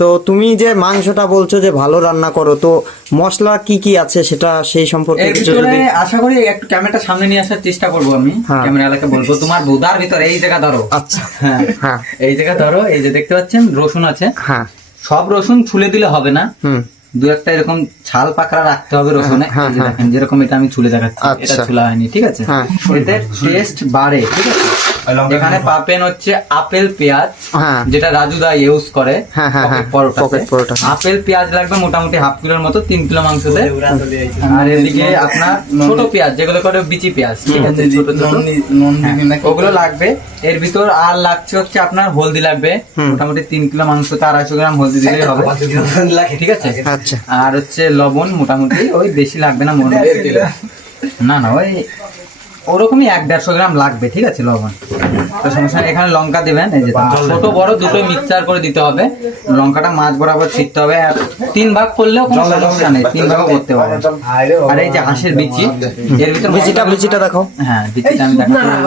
তো তুমি যে মাংসটা বলছো যে ভালো রান্না করো, তো মশলা কি কি আছে সেটা সেই সম্পর্কে এর কিছু ভিতরে যদি। আশা করি একটু ক্যামেরাটা সামনে নিয়ে আসার চেষ্টা করবো আমি। হ্যাঁ। ক্যামেরা এলাকা বলবো তোমার বুদার ভিতরে এই জায়গা ধরো। আচ্ছা। হ্যাঁ হ্যাঁ এই জায়গা ধরো, এই যে দেখতে পাচ্ছেন রসুন আছে। হ্যাঁ। সব রসুন ছুলে দিলে হবে না, হুম। দু একটা এরকম ছাল পাকড়া রাখতে হবে রসুনে। হ্যাঁ, এই যে হ্যাঁ, দেখেন যেরকম এটা আমি ছুলে দেখাচ্ছি, এটা আচ্ছা। ছুলা হয়নি, ঠিক আছে। হ্যাঁ। এতে টেস্ট বাড়ে, ঠিক আছে। এখানে পাবেন হচ্ছে আপেল পেঁয়াজ, হ্যাঁ। যেটা রাজু দা ইউজ করে হ্যাঁ, হ্যাঁ, হ্যাঁ, পকেট পরোটাতে। পকেট পরোটা। আপেল পেঁয়াজ লাগবে মোটামুটি হাফ কিলোর মতো, 3 কিলো মাংসতে। আর এদিকে আপনার ছোট পেঁয়াজ, যেগুলো করে বিচি পেঁয়াজ, ঠিক আছে, ছোট ছোট। হ্যাঁ, ওগুলো লাগবে। এর ভিতর আর লাগছে হচ্ছে আপনার হলদি লাগবে, মোটামুটি 3 কিলো মাংসতে 250 গ্রাম হলদি দিলেই হবে, ঠিক আছে। আচ্ছা। আর হচ্ছে লবণ মোটামুটি ওই বেশি লাগবে না মনে হয়, না না ওই ওরকমই 150 গ্রাম লাগবে, ঠিক আছে, লবণ। তো সমস্যা নেই। এখানে লঙ্কা দিবেন, এই যে ছোট বড় দুটোই মিক্সচার করে দিতে হবে। লঙ্কাটা মাছ বরাবর ছিটতে হবে, আর 3 ভাগ করলেও কোনো সমস্যা নেই, 3 ভাগও করতে পারবে। আর এই যে হাঁসের বিচি, এর ভিতর বিচিটা দেখো। হ্যাঁ বিচিটা আমি দেখাচ্ছি।